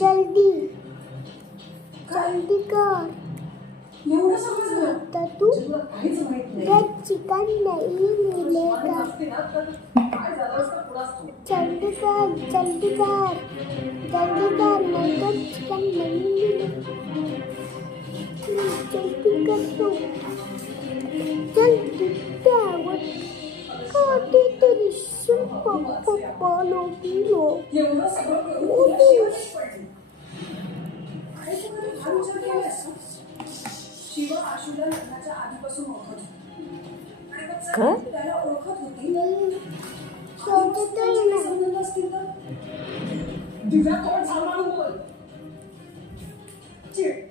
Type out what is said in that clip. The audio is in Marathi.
जल्दी जल्दी कर. आता तू रेड चिकन नहीं मिलेगा. जल्दी कर जल्दी कर जल्दी कर, नहीं तो चिकन नहीं मिलेगा. जल्दी कर तू. जल्दी दावत काटे तेरी पप्पा लोगी लो. शिवा आशूला लग्नाच्या आधीपासून ओळखत होती. आणि मग जर काय? त्याला ओळखत होती संबंध असतील तर दिव्या तोंड सांभाळून बोल. चिड